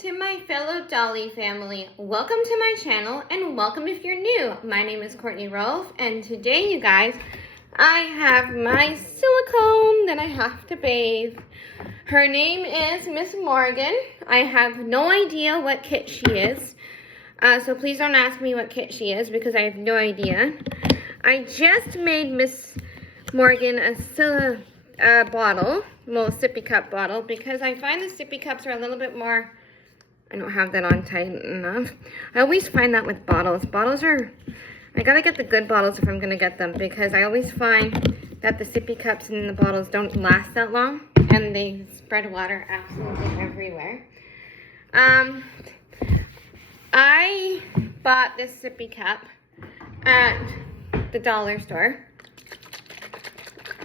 to my fellow Dolly family. Welcome to my channel and welcome if you're new. My name is Courtney Rolfe and today, you guys, I have my silicone that I have to bathe. Her name is Miss Morgan. I have no idea what kit she is. So please don't ask me what kit she is because I have no idea. I just made Miss Morgan a bottle, well, a sippy cup bottle, because I find the sippy cups are a little bit more, I don't have that on tight enough. I always find that with bottles. I gotta get the good bottles if I'm gonna get them, because I always find that the sippy cups in the bottles don't last that long, and they spread water absolutely everywhere. I bought this sippy cup at the dollar store.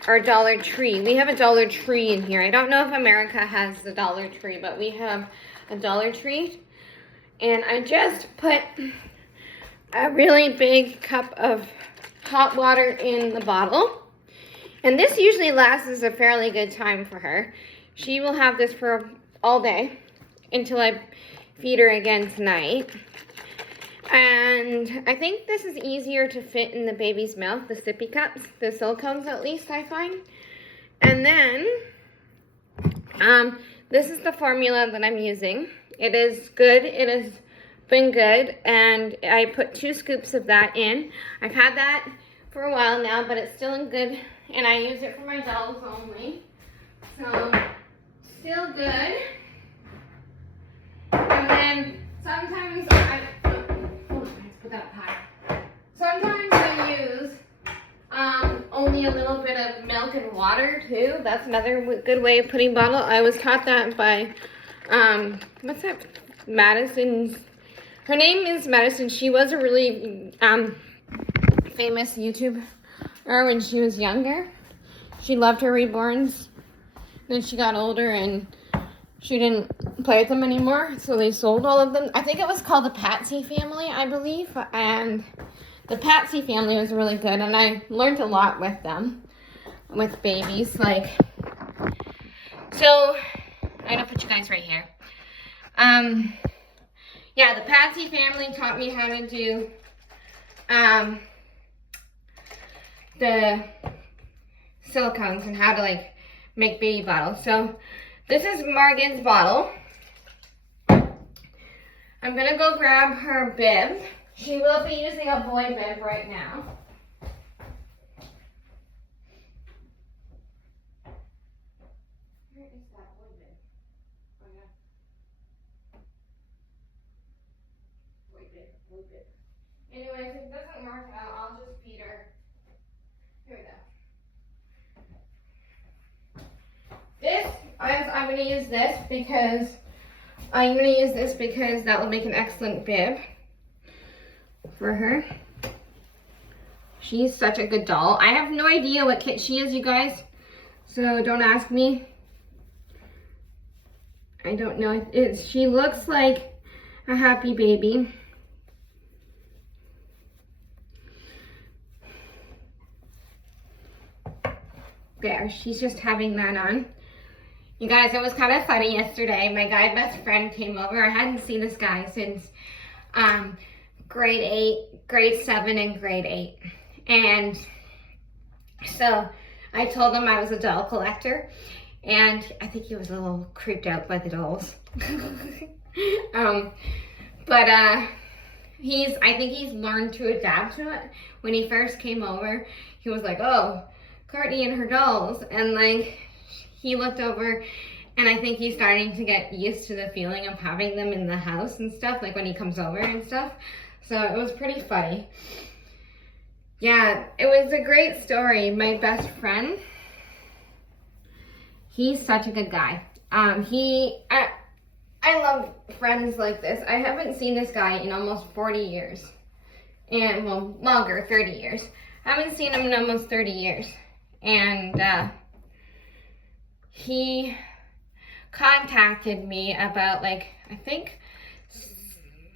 Or Dollar Tree. We have a Dollar Tree in here. I don't know if America has the Dollar Tree, but we have a Dollar Tree. And I just put a really big cup of hot water in the bottle. And this usually lasts a fairly good time for her. She will have this for all day until I feed her again tonight. And I think this is easier to fit in the baby's mouth, the sippy cups, the silicones at least, I find. And then, this is the formula that I'm using. It is good, it has been good, and I put 2 scoops of that in. I've had that for a while now, but it's still in good, and I use it for my dolls only. So, still good. And then, sometimes Sometimes I use only a little bit of milk and water too. That's another good way of putting bottle. I was taught that by, what's that? Madison. Her name is Madison. She was a really famous YouTuber when she was younger. She loved her reborns. Then she got older and she didn't play with them anymore, so they sold all of them. I think it was called the Patsy family, I believe, and the Patsy family was really good, and I learned a lot with them, with babies, like, so, I'm gonna put you guys right here. Yeah, the Patsy family taught me how to do, the silicones and how to, like, make baby bottles. So, this is Morgan's bottle. I'm gonna go grab her bib. She will be using a boy bib right now. Where is that boy bib? Oh yeah. Boy bib. Anyways, if it doesn't work out, I'll just feed her. Here we go. I'm going to use this because that will make an excellent bib for her. She's such a good doll. I have no idea what kit she is, you guys, so don't ask me. I don't know. She looks like a happy baby. There, she's just having that on. You guys, it was kind of funny yesterday. My guy best friend came over. I hadn't seen this guy since grade 8, grade 7, and grade 8. And so I told him I was a doll collector. And I think he was a little creeped out by the dolls. I think he's learned to adapt to it. When he first came over, he was like, oh, Courtney and her dolls. And like, he looked over, and I think he's starting to get used to the feeling of having them in the house and stuff, like when he comes over and stuff. So it was pretty funny. Yeah, it was a great story. My best friend, he's such a good guy. I love friends like this. I haven't seen this guy in almost 40 years. And, well, longer, 30 years. I haven't seen him in almost 30 years. And, he contacted me about, like, I think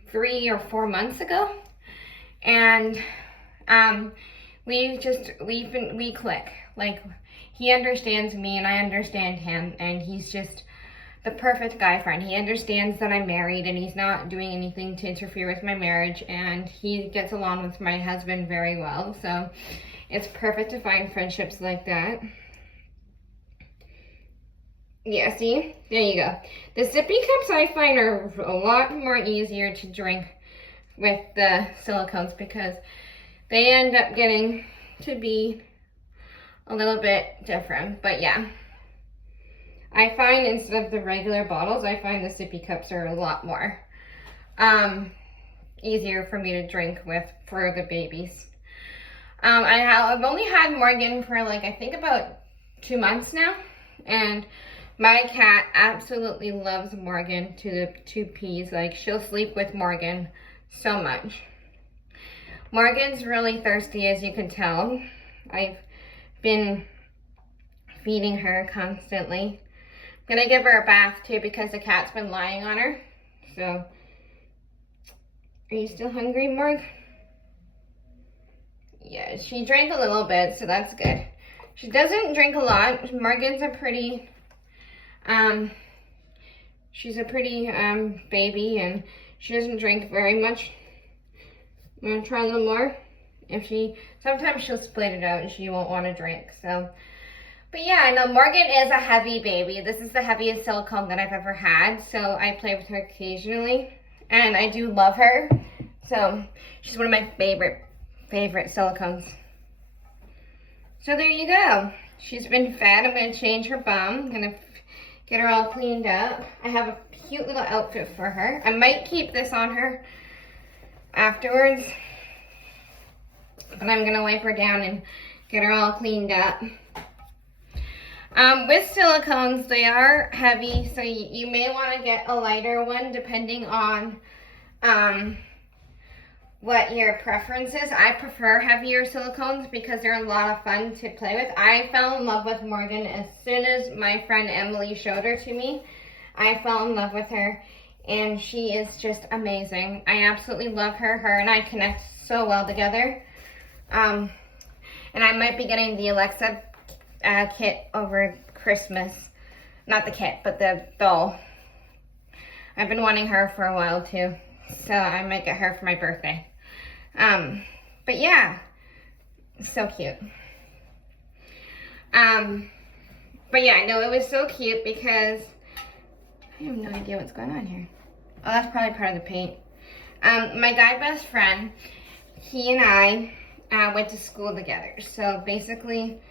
3 or 4 months ago, and we click. Like, he understands me and I understand him, and he's just the perfect guy friend. He understands that I'm married and he's not doing anything to interfere with my marriage, and he gets along with my husband very well. So it's perfect to find friendships like that. Yeah, see? There you go. The sippy cups I find are a lot more easier to drink with the silicones because they end up getting to be a little bit different. But yeah, I find instead of the regular bottles, I find the sippy cups are a lot more easier for me to drink with for the babies. I've only had Morgan for like, I think about 2 months now, and my cat absolutely loves Morgan to the 2 P's. Like, she'll sleep with Morgan so much. Morgan's really thirsty, as you can tell. I've been feeding her constantly. I'm gonna give her a bath too because the cat's been lying on her. So, are you still hungry, Morg? Yeah, she drank a little bit, so that's good. She doesn't drink a lot. Morgan's a pretty, she's a pretty baby, and she doesn't drink very much. I'm gonna try a little more. Sometimes she'll split it out and she won't want to drink, so. But yeah, I know Morgan is a heavy baby. This is the heaviest silicone that I've ever had, so I play with her occasionally. And I do love her, so she's one of my favorite silicones. So there you go. She's been fed. I'm gonna change her bum. I'm gonna get her all cleaned up. I have a cute little outfit for her. I might keep this on her afterwards, but I'm gonna wipe her down and get her all cleaned up. With silicones, they are heavy, so you may want to get a lighter one depending on what your preference is. I prefer heavier silicones because they're a lot of fun to play with. I fell in love with Morgan as soon as my friend Emily showed her to me. I fell in love with her, and she is just amazing. I absolutely love her. Her and I connect so well together. And I might be getting the Alexa kit over Christmas. Not the kit, but the doll. I've been wanting her for a while too, so I might get her for my birthday. But yeah, so cute. But yeah, no, it was so cute because I have no idea what's going on here. Oh, that's probably part of the paint. My guy best friend, he and I went to school together. So basically,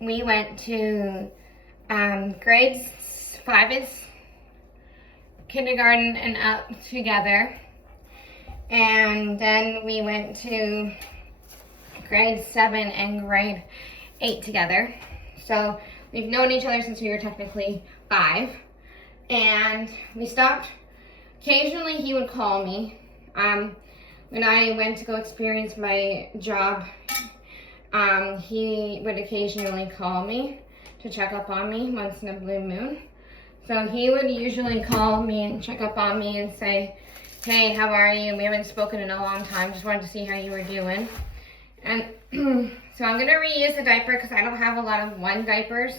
we went to grades 5 is kindergarten and up together. And then we went to grade 7 and grade 8 together. So we've known each other since we were technically 5. And we stopped. Occasionally he would call me. When I went to go experience my job, he would occasionally call me to check up on me once in a blue moon. So he would usually call me and check up on me and say, hey, how are you? We haven't spoken in a long time. Just wanted to see how you were doing. And so I'm gonna reuse the diaper because I don't have a lot of one diapers.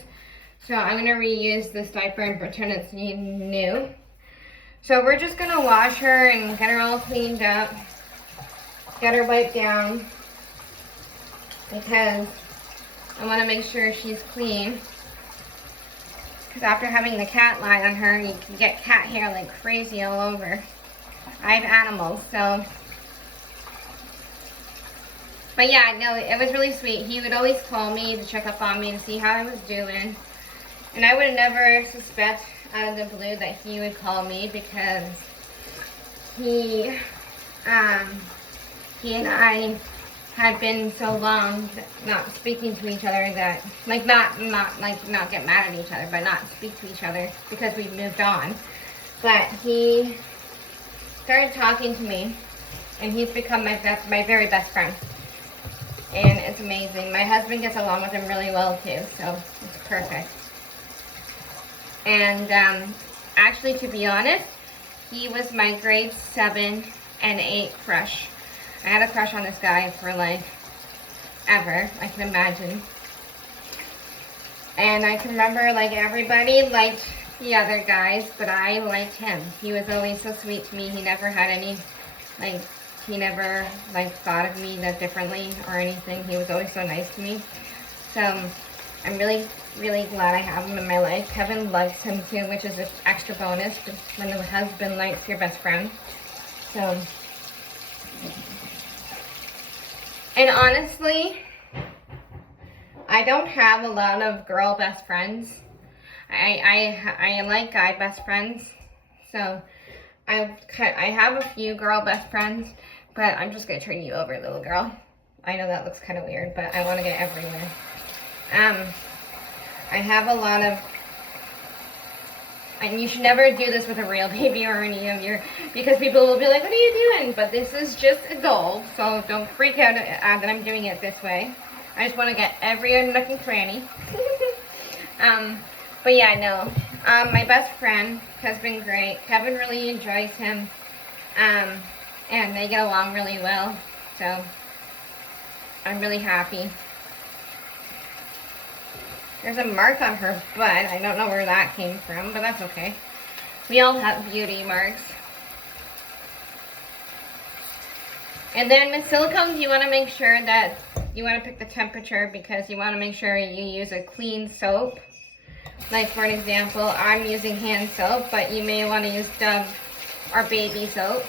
So I'm gonna reuse this diaper and pretend it's new. So we're just gonna wash her and get her all cleaned up, get her wiped down, because I wanna make sure she's clean. Because after having the cat lie on her, you can get cat hair like crazy all over. I have animals, so. But yeah, no, it was really sweet. He would always call me to check up on me to see how I was doing. And I would never suspect out of the blue that he would call me because he and I had been so long not speaking to each other that, like not get mad at each other, but not speak to each other because we moved on. But he started talking to me, and he's become my very best friend. And it's amazing. My husband gets along with him really well too, so it's perfect. And actually, to be honest, he was my grade 7 and 8 crush. I had a crush on this guy for like ever, I can imagine. And I can remember like everybody liked the other guys, but I liked him. He was always so sweet to me. He never had any, like, he never, like, thought of me that differently or anything. He was always so nice to me. So I'm really, really glad I have him in my life. Kevin likes him too, which is an extra bonus when the husband likes your best friend. So, and honestly, I don't have a lot of girl best friends. I like guy best friends. So I have a few girl best friends, but I'm just gonna turn you over, little girl. I know that looks kind of weird, but I want to get everywhere. I have a lot of, and you should never do this with a real baby or any of your, because people will be like, what are you doing? But this is just a doll, so don't freak out that I'm doing it this way. I just want to get every nook and cranny. But yeah, no. My best friend has been great. Kevin really enjoys him. And they get along really well. So I'm really happy. There's a mark on her butt. I don't know where that came from, but that's okay. We all have beauty marks. And then with silicones, you want to make sure that you want to pick the temperature, because you want to make sure you use a clean soap. Like, for an example, I'm using hand soap, but you may want to use Dove or baby soap.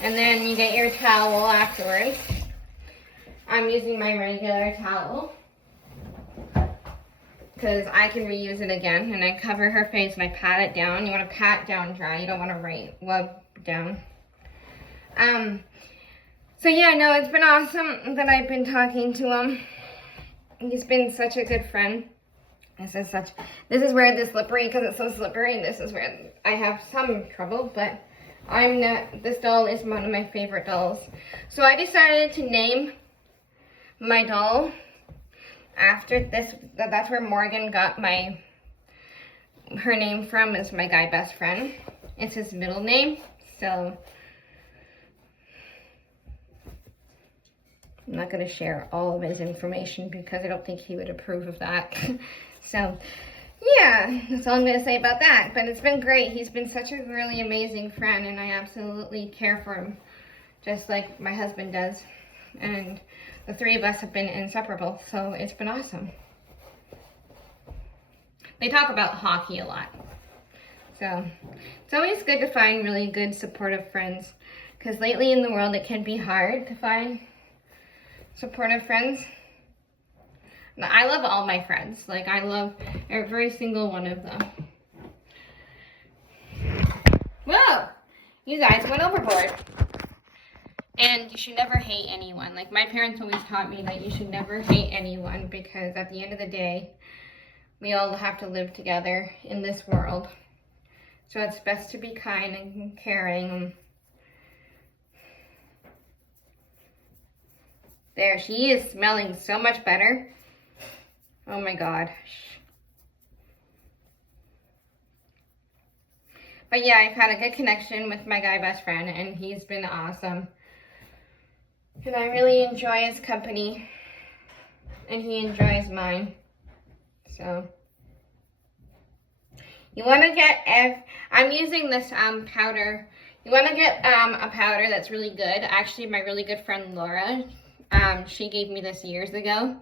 And then you get your towel afterwards. I'm using my regular towel because I can reuse it again. And I cover her face and I pat it down. You want to pat down dry. You don't want to rub down. So yeah, no, it's been awesome that I've been talking to him. He's been such a good friend. This is where the slippery, because it's so slippery, and this is where I have some trouble, but this doll is one of my favorite dolls. So I decided to name my doll after this. That's where Morgan got her name from, is my guy best friend. It's his middle name, so I'm not going to share all of his information because I don't think he would approve of that. So, yeah, that's all I'm going to say about that. But it's been great. He's been such a really amazing friend, and I absolutely care for him, just like my husband does. And the three of us have been inseparable, so it's been awesome. They talk about hockey a lot. So, it's always good to find really good, supportive friends, because lately in the world it can be hard to find supportive friends. I love all my friends. Like, I love every single one of them. Whoa! You guys went overboard. And you should never hate anyone. Like, my parents always taught me that you should never hate anyone, because at the end of the day, we all have to live together in this world. So it's best to be kind and caring. There, she is smelling so much better. Oh my God. But yeah, I've had a good connection with my guy best friend, and he's been awesome. And I really enjoy his company, and he enjoys mine. So you want to get, I'm using this powder. You want to get a powder that's really good. Actually, my really good friend Laura, she gave me this years ago.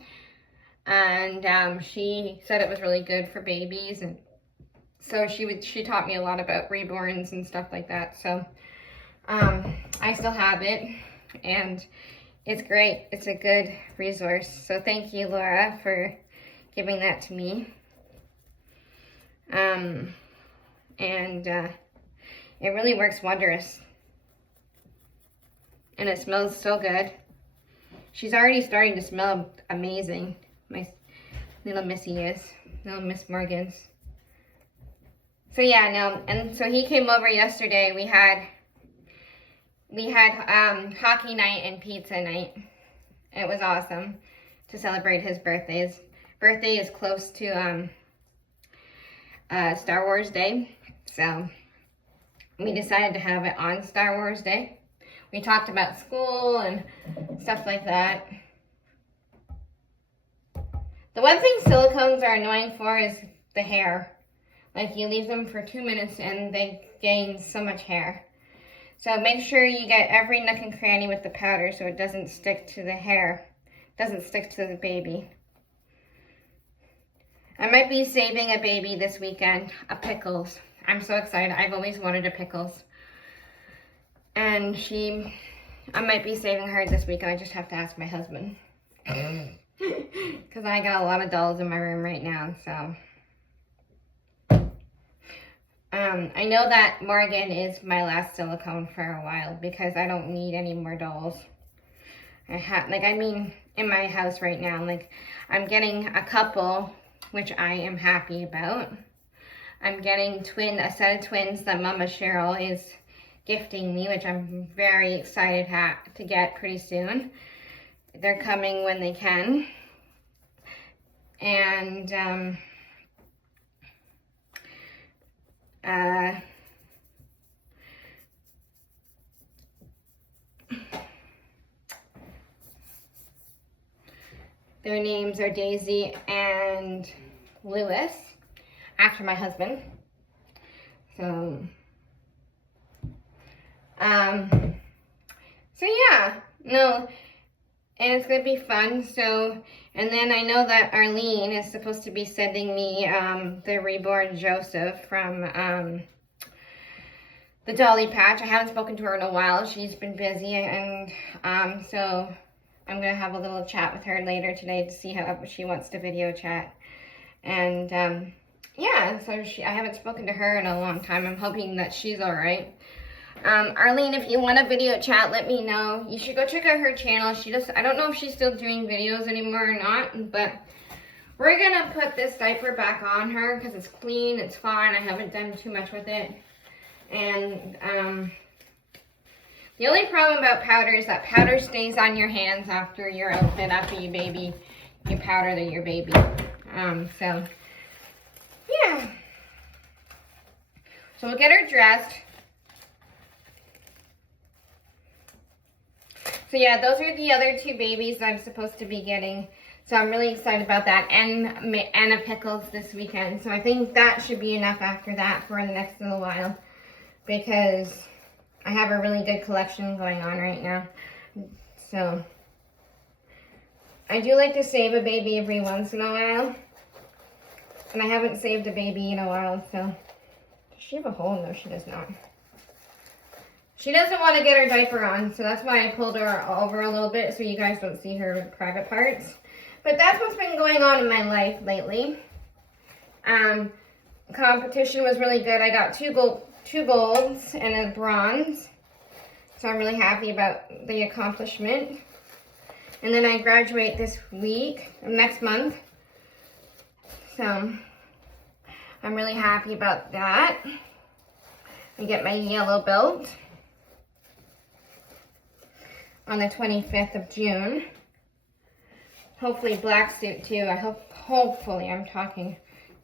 And she said it was really good for babies, and so she taught me a lot about reborns and stuff like that. So I still have it, and it's great. It's a good resource. So thank you, Laura, for giving that to me. And it really works wondrous, and it smells so good. She's already starting to smell amazing. My little Missy is, little Miss Morgan's. So yeah, no, and so he came over yesterday. We had hockey night and pizza night. It was awesome to celebrate his birthday. His birthday is close to Star Wars Day, so we decided to have it on Star Wars Day. We talked about school and stuff like that. The one thing silicones are annoying for is the hair. Like, you leave them for 2 minutes and they gain so much hair. So make sure you get every nook and cranny with the powder so it doesn't stick to the hair, doesn't stick to the baby. I might be saving a baby this weekend, a Pickles. I'm so excited. I've always wanted a Pickles. And I might be saving her this weekend. I just have to ask my husband. Because I got a lot of dolls in my room right now, so. I know that Morgan is my last silicone for a while because I don't need any more dolls. In my house right now, like, I'm getting a couple, which I am happy about. I'm getting a set of twins that Mama Cheryl is gifting me, which I'm very excited to get pretty soon. They're coming when they can. And, their names are Daisy and Lewis, after my husband. So yeah, no, and it's gonna be fun. So, and then I know that Arlene is supposed to be sending me the reborn Joseph from the Dolly Patch. I haven't spoken to her in a while. She's been busy, and so I'm gonna have a little chat with her later today to see how she wants to video chat. And yeah, so I haven't spoken to her in a long time. I'm hoping that she's all right. Arlene, if you want a video chat, let me know. You should go check out her channel. I don't know if she's still doing videos anymore or not, but we're gonna put this diaper back on her because it's clean, it's fine. I haven't done too much with it. And the only problem about powder is that powder stays on your hands after your outfit, after you powder your baby. So yeah. So we'll get her dressed. So yeah, those are the other two babies that I'm supposed to be getting. So I'm really excited about that, and a Pickles this weekend. So I think that should be enough after that for the next little while, because I have a really good collection going on right now. So I do like to save a baby every once in a while, and I haven't saved a baby in a while. So does she have a hole? No, she does not. She doesn't want to get her diaper on, so that's why I pulled her over a little bit so you guys don't see her private parts. But that's what's been going on in my life lately. Competition was really good. I got two golds and a bronze, so I'm really happy about the accomplishment. And then I graduate next month, so I'm really happy about that. I get my yellow belt on the 25th of June. Hopefully black suit too. Hopefully, I'm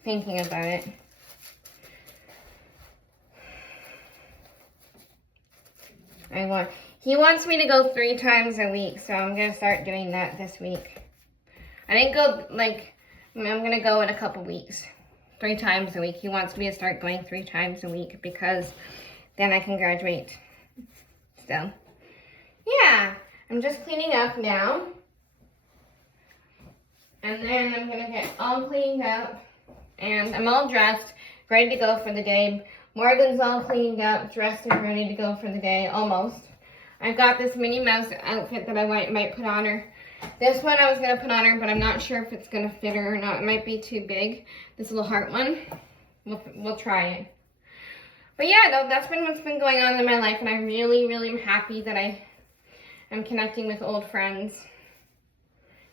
thinking about it. He wants me to go 3 times a week, so I'm gonna start doing that this week. I didn't go, I'm gonna go in a couple weeks. 3 times a week. He wants me to start going 3 times a week because then I can graduate. So yeah, I'm just cleaning up now. And then I'm gonna get all cleaned up, and I'm all dressed, ready to go for the day. Morgan's all cleaned up, dressed and ready to go for the day, almost. I've got this Minnie Mouse outfit that I might put on her. This one I was gonna put on her, but I'm not sure if it's gonna fit her or not. It might be too big. This little heart one. We'll try it. But yeah, no, that's what's been going on in my life, and I really, really am happy that I am connecting with old friends.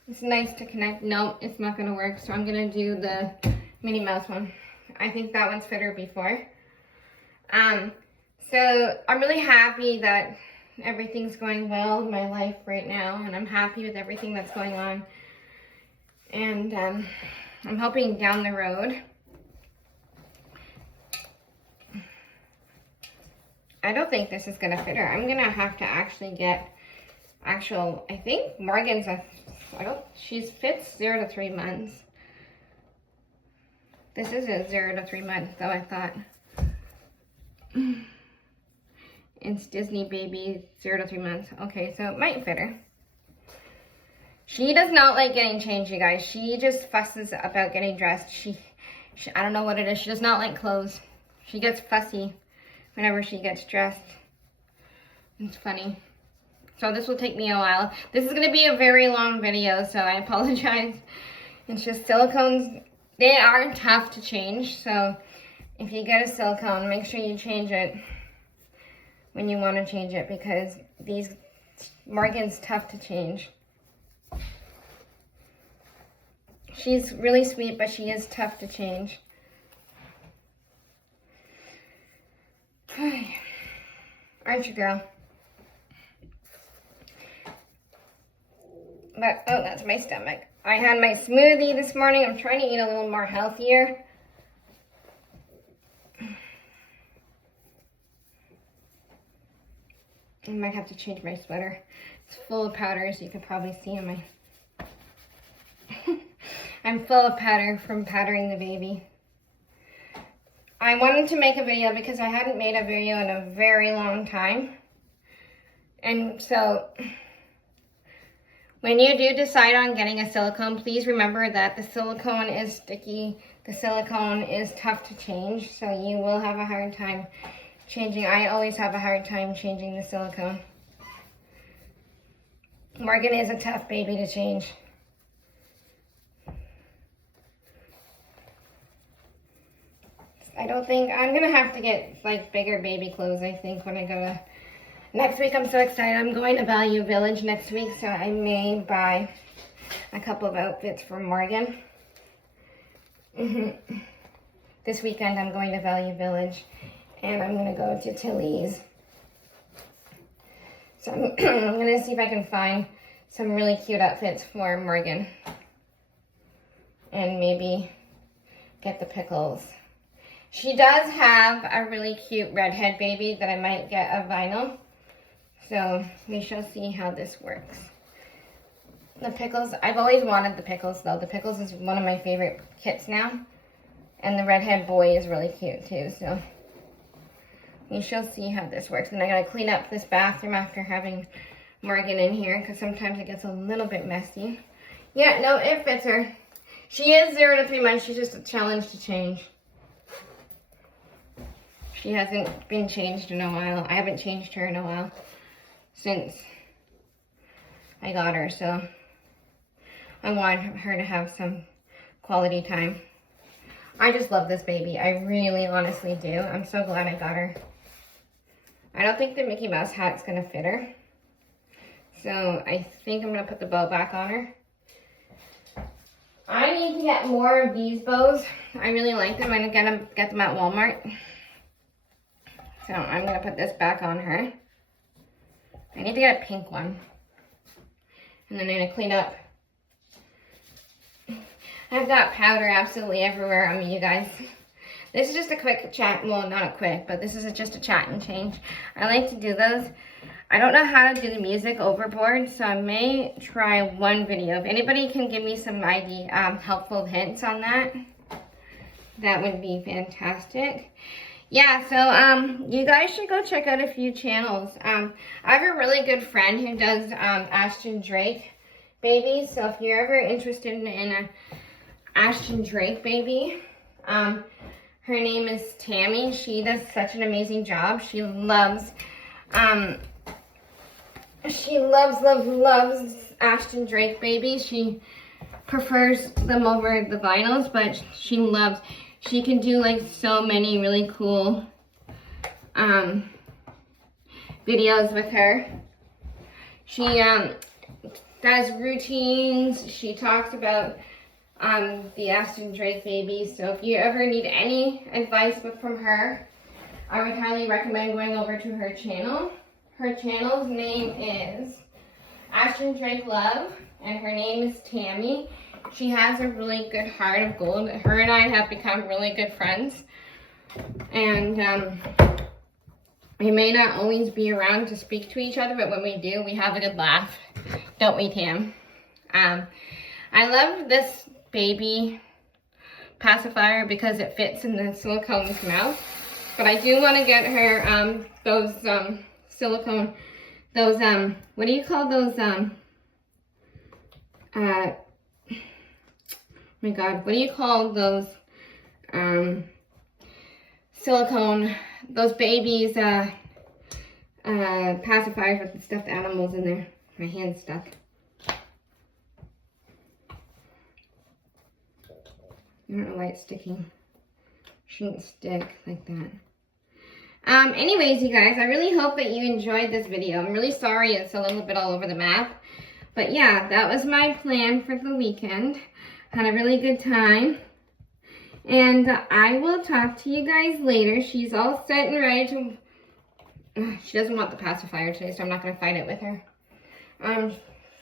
It's nice to connect. No, it's not gonna work, so I'm gonna do the Minnie Mouse one. I think that one's fit her before. So I'm really happy that everything's going well in my life right now, and I'm happy with everything that's going on. And I'm hoping down the road, I don't think this is gonna fit her. I'm gonna have to actually get I think Morgan's she fits 0 to 3 months. This is a 0 to 3 months, though, I thought. It's Disney Baby 0 to 3 months. Okay, so it might fit her. She does not like getting changed, you guys. She just fusses about getting dressed. She I don't know what it is. She does not like clothes. She gets fussy whenever she gets dressed. It's funny. So this will take me a while. This is going to be a very long video, so I apologize. It's just silicones. They are tough to change, so if you get a silicone, make sure you change it when you want to change it, because Morgan's tough to change. She's really sweet, but she is tough to change. Aren't you, girl? But, oh, that's my stomach. I had my smoothie this morning. I'm trying to eat a little more healthier. I might have to change my sweater. It's full of powder, as you can probably see on my... I'm full of powder from powdering the baby. I wanted to make a video because I hadn't made a video in a very long time. And so, when you do decide on getting a silicone, please remember that the silicone is sticky. The silicone is tough to change, so you will have a hard time changing. I always have a hard time changing the silicone. Morgan is a tough baby to change. I don't think, I'm gonna have to get like bigger baby clothes, I think, when I go to, next week. I'm so excited. I'm going to Value Village next week, so I may buy a couple of outfits for Morgan. This weekend I'm going to Value Village, and I'm gonna go to Tilly's. So I'm gonna see if I can find some really cute outfits for Morgan. And maybe get the pickles. She does have a really cute redhead baby that I might get a vinyl. So we shall see how this works. The pickles, I've always wanted the pickles though. The pickles is one of my favorite kits now. And the redhead boy is really cute too. So we shall see how this works. And I gotta clean up this bathroom after having Morgan in here, because sometimes it gets a little bit messy. Yeah, no, it fits her. She is 0 to 3 months. She's just a challenge to change. She hasn't been changed in a while. I haven't changed her in a while since I got her, so I wanted her to have some quality time. I just love this baby. I really honestly do. I'm so glad I got her. I don't think the Mickey Mouse hat's gonna fit her, so I think I'm gonna put the bow back on her. I need to get more of these bows. I really like them. I'm gonna get them at Walmart. So I'm gonna put this back on her. I need to get a pink one. And then I'm gonna clean up. I've got powder absolutely everywhere on me, you guys. This is just a quick chat. Well, not a quick, but this is just a chat and change. I like to do those. I don't know how to do the music overboard, so I may try one video. If anybody can give me some helpful hints on that, that would be fantastic. Yeah, so you guys should go check out a few channels. I have a really good friend who does Ashton Drake babies. So if you're ever interested in a Ashton Drake baby, her name is Tammy. She does such an amazing job. She loves Ashton Drake babies. She prefers them over the vinyls, but she can do like so many really cool videos with her. She does routines. She talks about the Ashton Drake baby. So if you ever need any advice from her, I would highly recommend going over to her channel. Her channel's name is Ashton Drake Love, and her name is Tammy. She has a really good heart of gold. Her and I have become really good friends. And we may not always be around to speak to each other, but when we do, we have a good laugh. Don't we, Tam? I love this baby pacifier because it fits in the silicone's mouth. But I do want to get her those silicone, those what do you call those oh my god, what do you call those silicone, those babies pacifiers with the stuffed animals in there. My hand's stuck. I don't know why it's sticking. Shouldn't stick like that. Anyways, you guys, I really hope that you enjoyed this video. I'm really sorry it's a little bit all over the map. But yeah, that was my plan for the weekend. Had a really good time. And I will talk to you guys later. She's all set and ready to... she doesn't want the pacifier today, so I'm not going to fight it with her.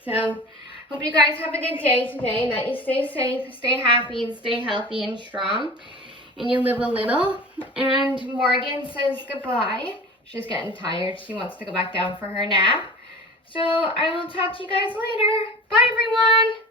So, hope you guys have a good day today. That you stay safe, stay happy, and stay healthy and strong. And you live a little. And Morgan says goodbye. She's getting tired. She wants to go back down for her nap. So, I will talk to you guys later. Bye, everyone!